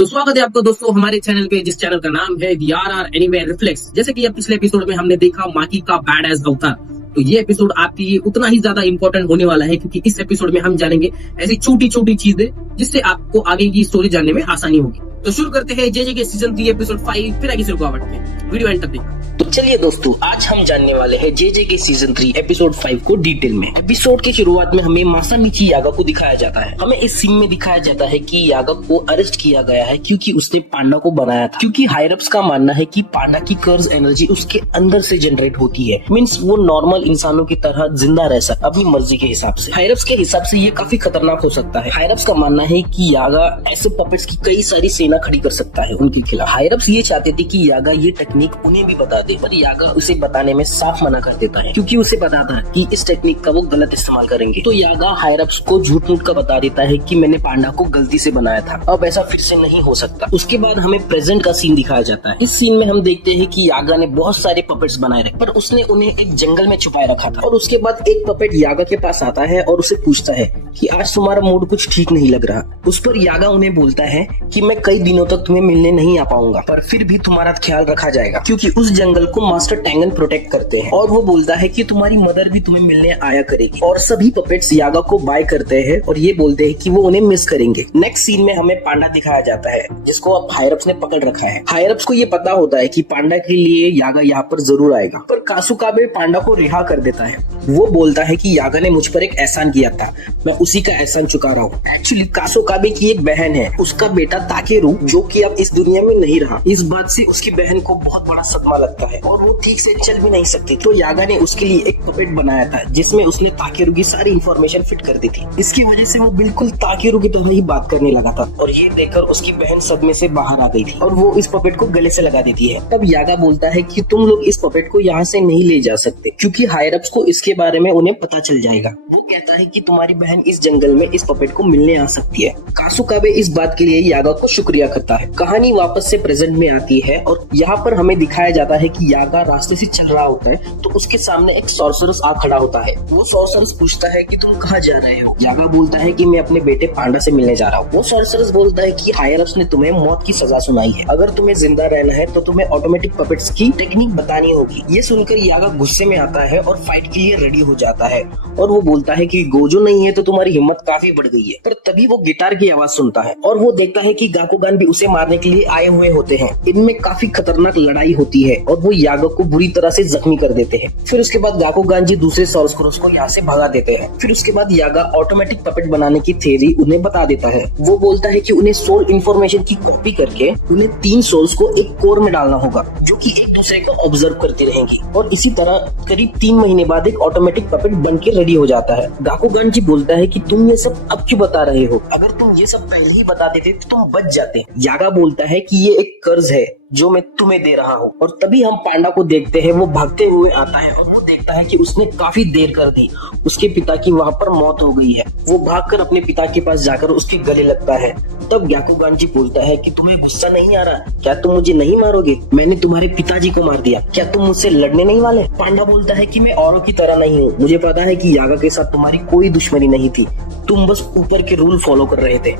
तो स्वागत है आपका दोस्तों हमारे चैनल पे, जिस चैनल का नाम है DRR एनीवे रिफ्लेक्स। जैसे कि अब पिछले एपिसोड में हमने देखा माकी का बैड एस अवतार, तो ये एपिसोड आपके लिए उतना ही ज्यादा इंपॉर्टेंट होने वाला है, क्योंकि इस एपिसोड में हम जानेंगे ऐसी छोटी छोटी चीजें जिससे आपको आगे की स्टोरी जानने में आसानी होगी। तो शुरू करते हैं जे के सीजन 3 एपिसोड 5 फिर आगे से रुकावट में। वीडियो एंड तक देखना। तो चलिए दोस्तों, आज हम जानने वाले हैं जे के सीजन 3 एपिसोड 5 को डिटेल में। एपिसोड की शुरुआत में हमें मासामिची यागा को दिखाया जाता है। हमें इस सीन में दिखाया जाता है कि यागा को अरेस्ट किया गया है क्योंकि उसने पांडा को बनाया था। क्योंकि हायरप्स का मानना है कि पांडा की कर्ज एनर्जी उसके अंदर से जनरेट होती है, मीन्स वो नॉर्मल इंसानों की तरह जिंदा रह सकता अपनी मर्जी के हिसाब से। हायरप्स के हिसाब से ये काफी खतरनाक हो सकता है। हायरप्स का मानना है कि यागा ऐसे पपेट्स की कई सारी सेना खड़ी कर सकता है उनके खिलाफ। हायरप्स ये चाहते थे कि यागा ये टेक्निक उन्हें भी बता दे, पर यागा उसे बताने में साफ मना कर देता है क्योंकि उसे पता था कि इस टेक्निक का वो गलत इस्तेमाल करेंगे। तो यागा हायरप्स को झूठ मूठ का बता देता है कि मैंने पांडा को गलती से बनाया था, अब ऐसा फिर से नहीं हो सकता। उसके बाद हमें प्रेजेंट का सीन दिखाया जाता है। इस सीन में हम देखते हैं कि यागा ने बहुत सारे पपेट्स बनाए रखे, पर उसने उन्हें एक जंगल में छुपाए रखा था। और उसके बाद एक पपेट यागा के पास आता है और उसे पूछता है कि आज तुम्हारा मूड कुछ ठीक नहीं लग रहा। उस पर यागा उन्हें बोलता है कि मैं कई दिनों तक तुम्हें मिलने नहीं आ पाऊंगा, पर फिर भी तुम्हारा ख्याल रखा जाएगा क्योंकि उस जंगल को मास्टर टैंगन प्रोटेक्ट करते हैं। और वो बोलता है कि तुम्हारी मदर भी तुम्हें मिलने आया करेगी। और सभी पपेट्स यागा को बाय करते हैं और ये बोलते हैं कि वो उन्हें मिस करेंगे। नेक्स्ट सीन में हमें पांडा दिखाया जाता है, जिसको अब हायरप्स ने पकड़ रखा है। हायरप्स को ये पता होता है कि पांडा के लिए यागा यहाँ पर जरूर आएगा, पर कासुकाबे पांडा को रिहा कर देता है। वो बोलता है कि यागा ने मुझ पर एक एहसान किया था, मैं उसी का एहसान चुका रहा हूँ। एक्चुअली कासुकाबे की एक बहन है, उसका बेटा ताकेरू, जो कि अब इस दुनिया में नहीं रहा। इस बात से उसकी बहन को बहुत बड़ा सदमा लगता है और वो ठीक से चल भी नहीं सकती। तो यागा ने उसके लिए एक पपेट बनाया था जिसमें उसने ताकेरू की सारी इंफॉर्मेशन फिट कर दी थी। इसकी वजह से वो बिल्कुल ताकेरू की तरह ही बात करने लगा था और ये देखकर उसकी बहन सदमे से बाहर आ गई थी और वो इस पपेट को गले से लगा देती है। तब यागा बोलता है कि तुम लोग इस पपेट को यहाँ से नहीं ले जा सकते क्योंकि हायरप्स को इसके बारे में उन्हें पता चल जाएगा। वो कहता है कि तुम्हारी बहन इस जंगल में इस पपेट को मिलने आ सकती है। कासुकाबे इस बात के लिए यागा को शुक्रिया करता है। कहानी वापस से प्रेजेंट में आती है और यहाँ पर हमें दिखाया जाता है कि यागा रास्ते से चल रहा होता है तो उसके सामने एक सॉर्सरस आ खड़ा होता है। वो सॉर्सरस पूछता है कि तुम कहाँ जा रहे हो। यागा बोलता है कि मैं अपने बेटे पांडा से मिलने जा रहा हूँ। वो सॉर्सरस बोलता है कि हायरप्स ने तुम्हें मौत की सजा सुनाई है, अगर तुम्हें जिंदा रहना है तो तुम्हें ऑटोमेटिक पपेट्स की टेक्निक बतानी होगी। ये सुनकर यागा गुस्से में आता है और फाइट के लिए रेडी हो जाता है और वो बोलता है कि गोजो नहीं है तो तुम्हारी हिम्मत काफी बढ़ गई है। पर तभी वो गिटार की आवाज सुनता है और वो देखता है कि गाकुगान भी उसे मारने के लिए आए हुए होते हैं। इनमें काफी खतरनाक लड़ाई होती है और वो यागा को बुरी तरह से जख्मी कर देते हैं। फिर उसके बाद गाकुगान जी दूसरे सॉर्सरस को यहाँ से भगा देते हैं। फिर उसके बाद यागा ऑटोमेटिक पपेट बनाने की थ्योरी उन्हें बता देता है। वो बोलता है कि उन्हें सोल इंफॉर्मेशन की कॉपी करके उन्हें 3 सोल्स को एक कोर में डालना होगा जो कि एक दूसरे को ऑब्जर्व करती रहेंगी और इसी तरह करीब 3 महीने बाद एक ऑटोमेटिक पपेट बन के रेडी हो जाता है। गाकुगान जी बोलता है कि तुम ये सब अब क्यों बता रहे हो, अगर तुम ये सब पहले ही बता देते तो तुम बच जाते। यागा बोलता है कि ये एक कर्ज है जो मैं तुम्हें दे रहा हूँ। और तभी हम पांडा को देखते हैं, वो भागते हुए आता है और वो देखता है कि उसने काफी देर कर दी, उसके पिता की वहाँ पर मौत हो गई है। वो भागकर अपने पिता के पास जाकर उसके गले लगता है। तब गाकुगान जी बोलता है कि तुम्हें गुस्सा नहीं आ रहा, क्या तुम मुझे नहीं मारोगे, मैंने तुम्हारे पिताजी को मार दिया, क्या तुम मुझसे लड़ने नहीं वाले। पांडा बोलता है कि मैं औरों की तरह नहीं हूँ, मुझे पता है कि यागा के साथ तुम्हारी कोई दुश्मनी नहीं थी, तुम बस ऊपर के रूल फॉलो कर रहे थे।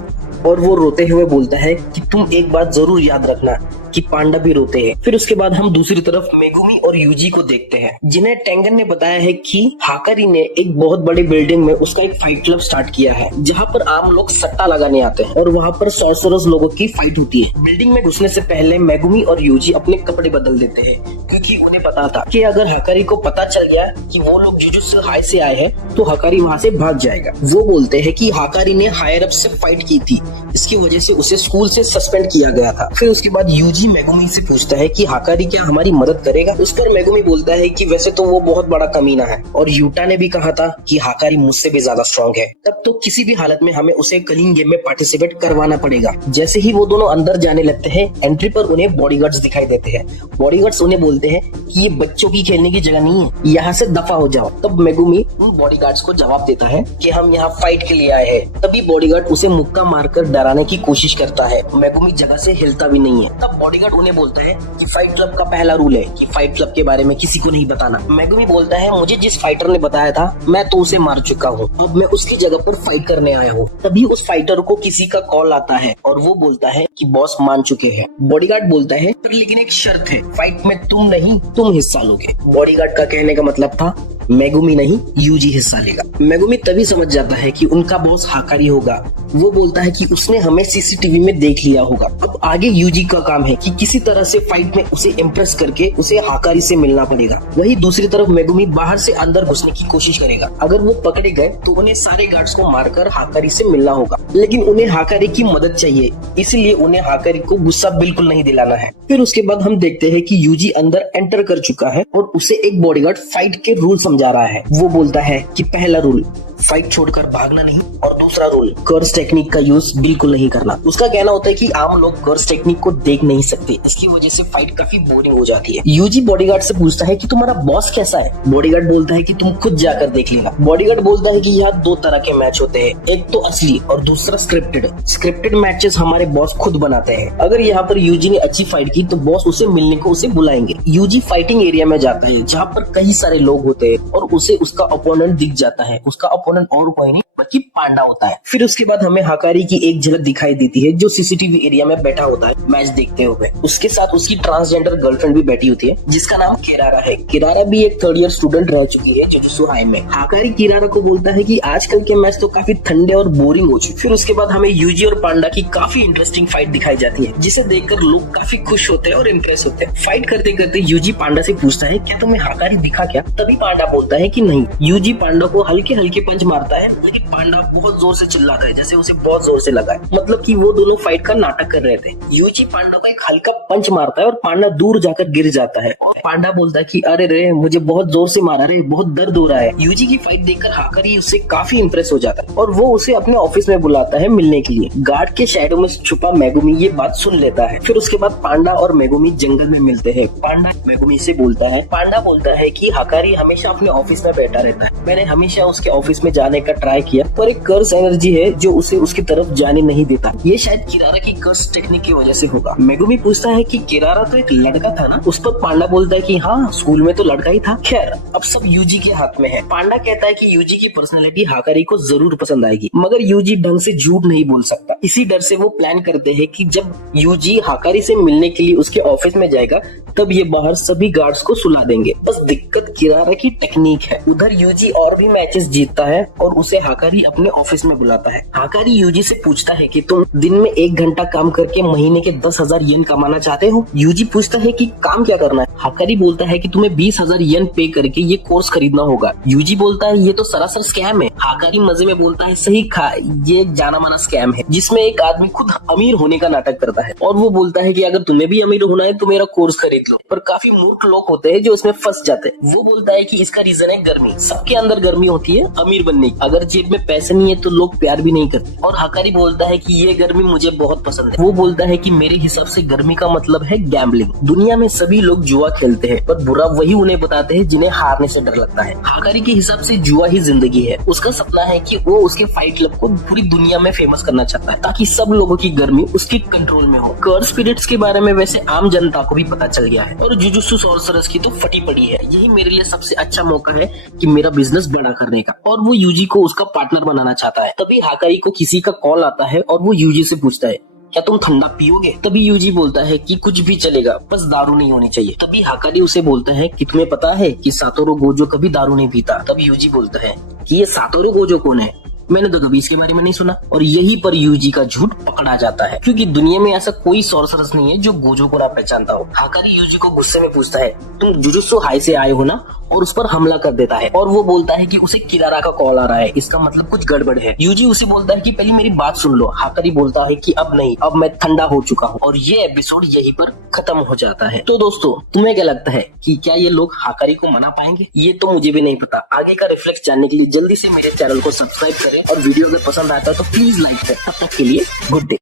और वो रोते हुए बोलता है कि तुम एक बात जरूर याद रखना कि पांडा भी रोते हैं। फिर उसके बाद हम दूसरी तरफ मेगुमी और यूजी को देखते हैं, जिन्हें टैंगन ने बताया है कि हाकारी ने एक बहुत बड़ी बिल्डिंग में उसका एक फाइट क्लब स्टार्ट किया है जहां पर आम लोग सट्टा लगाने आते हैं और वहां पर सॉर्सरर्स लोगों की फाइट होती है। बिल्डिंग में घुसने से पहले मेगुमी और यूजी अपने कपड़े बदल देते हैं क्योंकि उन्हें पता था कि अगर हाकारी को पता चल गया कि वो लोग जुजुत्सु हाई से आए हैं तो हाकारी वहाँ से भाग जाएगा। वो बोलते हैं कि हाकारी ने हायरप्स से फाइट की थी, इसकी वजह से उसे स्कूल से सस्पेंड किया गया था। फिर उसके बाद यूजी मेगुमी से पूछता है कि हाकारी क्या हमारी मदद करेगा। उस पर मेगुमी बोलता है कि वैसे तो वो बहुत बड़ा कमीना है और यूटा ने भी कहा था कि हाकारी मुझसे भी ज्यादा स्ट्रॉन्ग है, तब तो किसी भी हालत में हमें उसे कलिंग गेम में पार्टिसिपेट करवाना पड़ेगा। जैसे ही वो दोनों अंदर जाने लगते हैं, एंट्री पर उन्हें बॉडीगार्ड्स दिखाई देते हैं। बॉडीगार्ड्स उन्हें बोलते हैं कि ये बच्चों की खेलने की जगह नहीं है, यहाँ से दफा हो जाओ। तब मेगुमी उन बॉडीगार्ड्स को जवाब देता है कि हम यहाँ फाइट के लिए आए हैं। तभी बॉडीगार्ड उसे मुक्का मारकर डराने की कोशिश करता है। मेगुमी जगह से हिलता भी नहीं है। तब बॉडीगार्ड उन्हें बोलता है कि फाइट क्लब का पहला रूल है कि फाइट क्लब के बारे में किसी को नहीं बताना। मेगुमी बोलता है मुझे जिस फाइटर ने बताया था मैं तो उसे मार चुका हूँ, अब मैं उसकी जगह पर फाइट करने आया हूँ। तभी उस फाइटर को किसी का कॉल आता है और वो बोलता है कि बॉस मान चुके हैं। बॉडीगार्ड बोलता है पर लेकिन एक शर्त है, फाइट में तुम नहीं तुम हिस्सा लोगे। बॉडीगार्ड का कहने का मतलब था मेगुमी नहीं यूजी हिस्सा लेगा। मेगुमी तभी समझ जाता है कि उनका बॉस हाकारी होगा। वो बोलता है कि उसने हमें सीसीटीवी में देख लिया होगा। अब आगे यूजी का काम है कि किसी तरह से फाइट में उसे इम्प्रेस करके उसे हाकारी से मिलना पड़ेगा। वही दूसरी तरफ मेगुमी बाहर से अंदर घुसने की कोशिश करेगा। अगर वो पकड़े गए तो उन्हें सारे गार्ड्स को मारकर हाकारी से मिलना होगा, लेकिन उन्हें हाकारी की मदद चाहिए, इसलिए उन्हें हाकारी को गुस्सा बिल्कुल नहीं दिलाना है। फिर उसके बाद हम देखते हैं कि यूजी अंदर एंटर कर चुका है और उसे एक बॉडीगार्ड फाइट के रूल समझा रहा है। वो बोलता है कि पहला रूल फाइट छोड़कर भागना नहीं और दूसरा रूल कर्स टेक्निक का यूज बिल्कुल नहीं करना। उसका कहना होता है कि आम लोग कर्स टेक्निक को देख नहीं सकते, इसकी वजह से फाइट काफी बोरिंग हो जाती है। यूजी बॉडीगार्ड से पूछता है कि तुम्हारा बॉस कैसा है। बॉडीगार्ड बोलता है कि तुम खुद जाकर देख लेना। बॉडीगार्ड बोलता है कि यहाँ दो तरह के मैच होते हैं, एक तो असली और दूसरा स्क्रिप्टेड। स्क्रिप्टेड मैचेस हमारे बॉस खुद बनाते हैं। अगर यहाँ पर यूजी ने अच्छी फाइट की तो बॉस उसे मिलने को उसे बुलाएंगे। यूजी फाइटिंग एरिया में जाता है जहाँ पर कई सारे लोग होते हैं और उसे उसका ओपोनेंट दिख जाता है। उसका ओपोनेंट और कोई नहीं बल्कि पांडा होता है। फिर उसके बाद हमें हाकारी की एक झलक दिखाई देती है जो सीसीटीवी एरिया में बैठा होता है मैच देखते हुए। उसके साथ उसकी ट्रांसजेंडर गर्लफ्रेंड भी बैठी होती है जिसका नाम किरारा है। किरारा भी एक 3rd ईयर स्टूडेंट रह चुकी है जुजुत्सु हाई में। हाकारी किरारा को बोलता है कि आजकल के मैच तो काफी ठंडे और बोरिंग हो चुके। फिर उसके बाद हमें यूजी और पांडा की काफी इंटरेस्टिंग फाइट दिखाई जाती है जिसे देखकर लोग काफी खुश होते हैं और इम्प्रेस होते हैं। फाइट करते करते यूजी पांडा से पूछता है क्या तुम्हें हाकारी दिखा क्या। तभी पांडा बोलता है कि नहीं। यूजी पांडा को हल्के हल्के पंच मारता है लेकिन पांडा बहुत जोर से चिल्लाता है जैसे उसे बहुत जोर से लगा है, मतलब कि वो दोनों फाइट का नाटक कर रहे थे। यूजी पांडा को एक हल्का पंच मारता है और पांडा दूर जाकर गिर जाता है और पांडा बोलता है कि अरे रे मुझे बहुत जोर से मारा रे, बहुत दर्द हो रहा है। यूजी की फाइट देखकर हाकारी उससे काफी इंप्रेस हो जाता है और वो उसे अपने ऑफिस में बुलाता है मिलने के लिए। गार्ड के शैडो में छुपा मेगुमी ये बात सुन लेता है। फिर उसके बाद पांडा और मेगुमी जंगल में मिलते हैं। पांडा मेगुमी से बोलता है, पांडा बोलता है कि हाकारी हमेशा अपने ऑफिस में बैठा रहता है। मैंने हमेशा उसके ऑफिस में जाने का ट्राई किया पर एक कर्स एनर्जी है जो उसे उसकी तरफ जाने नहीं देता। ये शायद किरारा की कर्स टेक्निक की वजह से होगा। मेगुमी पूछता है कि किरारा तो एक लड़का था ना। उस पर पांडा बोलता है कि हाँ स्कूल में तो लड़का ही था। खैर अब सब यूजी के हाथ में है। पांडा कहता है कि यूजी की पर्सनैलिटी हाकारी को जरूर पसंद आएगी मगर यूजी ढंग से झूठ नहीं बोल सकता। इसी डर से वो प्लान करते हैं कि जब यूजी हाकारी से मिलने के लिए उसके ऑफिस में जाएगा तब ये बाहर सभी गार्ड्स को सुला देंगे। बस दिक्कत किरारा की टेक्निक है। उधर यूजी और भी मैचेस जीतता है और उसे हाकारी अपने ऑफिस में बुलाता है। हाकारी यूजी से पूछता है कि तुम दिन में 1 घंटा काम करके महीने के 10,000 येन कमाना चाहते हो। यूजी पूछता है कि काम क्या करना है। हाकारी बोलता है कि तुम्हें 20,000 येन पे करके ये कोर्स खरीदना होगा। यूजी बोलता है ये तो सरासर स्कैम है। हाकारी मजे में बोलता है सही खा, ये एक जाना माना स्कैम है जिसमें एक आदमी खुद अमीर होने का नाटक करता है और वो बोलता है कि अगर तुम्हें भी अमीर होना है तो मेरा कोर्स खरीद लो। पर काफी मूर्ख लोग होते हैं जो इसमें फंस जाते हैं। वो बोलता है कि इसका रीजन है गर्मी। सबके अंदर गर्मी होती है अमीर बनने की। अगर जेब में पैसे नहीं है तो लोग प्यार भी नहीं करते। और हाकारी बोलता है कि ये गर्मी मुझे बहुत पसंद है। वो बोलता है कि मेरे हिसाब से गर्मी का मतलब है गैम्बलिंग। दुनिया में सभी लोग जुआ खेलते हैं पर बुरा वही उन्हें बताते हैं जिन्हें हारने से डर लगता है। हाकारी के हिसाब से जुआ ही जिंदगी है। उसका सपना है कि वो उसके फाइट क्लब को पूरी दुनिया में फेमस करना चाहता है ताकि सब लोगों की गर्मी उसके कंट्रोल में हो। कर्स पीरियड्स के बारे में वैसे आम जनता को भी पता चल गया है और जुजुत्सु सॉर्सरर्स की तो फटी पड़ी है। यही मेरे लिए सबसे अच्छा मौका है कि मेरा बिजनेस बड़ा करने का। और वो यूजी को उसका पार्टनर बनाना चाहता है। तभी हाकारी को किसी का कॉल आता है और वो यूजी से पूछता है क्या तुम ठंडा पियोगे। तभी यूजी बोलता है कि कुछ भी चलेगा बस दारू नहीं होनी चाहिए। तभी हाकारी उसे बोलता है कि तुम्हें पता है कि सातोरू गोजो कभी दारू नहीं पीता। तब यूजी बोलता है कि ये सातोरू गोजो कौन है, मैंने तो कभी इसके बारे में नहीं सुना। और यहीं पर यूजी का झूठ पकड़ा जाता है क्योंकि दुनिया में ऐसा कोई सॉर्सरर्स नहीं है जो गोजो को ना पहचानता हो। हाकारी यूजी को गुस्से में पूछता है तुम जुजुत्सु हाई से आए हो ना, और उस पर हमला कर देता है और वो बोलता है कि उसे किरारा का कॉल आ रहा है, इसका मतलब कुछ गड़बड़ है। यूजी उसे बोलता है कि पहले मेरी बात सुन लो। हाकारी बोलता है कि अब नहीं, अब मैं ठंडा हो चुका हूँ। और ये एपिसोड यहीं पर खत्म हो जाता है। तो दोस्तों तुम्हें क्या लगता है कि क्या ये लोग हाकारी को मना पाएंगे? ये तो मुझे भी नहीं पता। आगे का रिफ्लेक्स जानने के लिए जल्दी से मेरे चैनल को सब्सक्राइब करें और वीडियो अगर पसंद आता है तो प्लीज लाइक करें। तब तक के लिए गुड डे।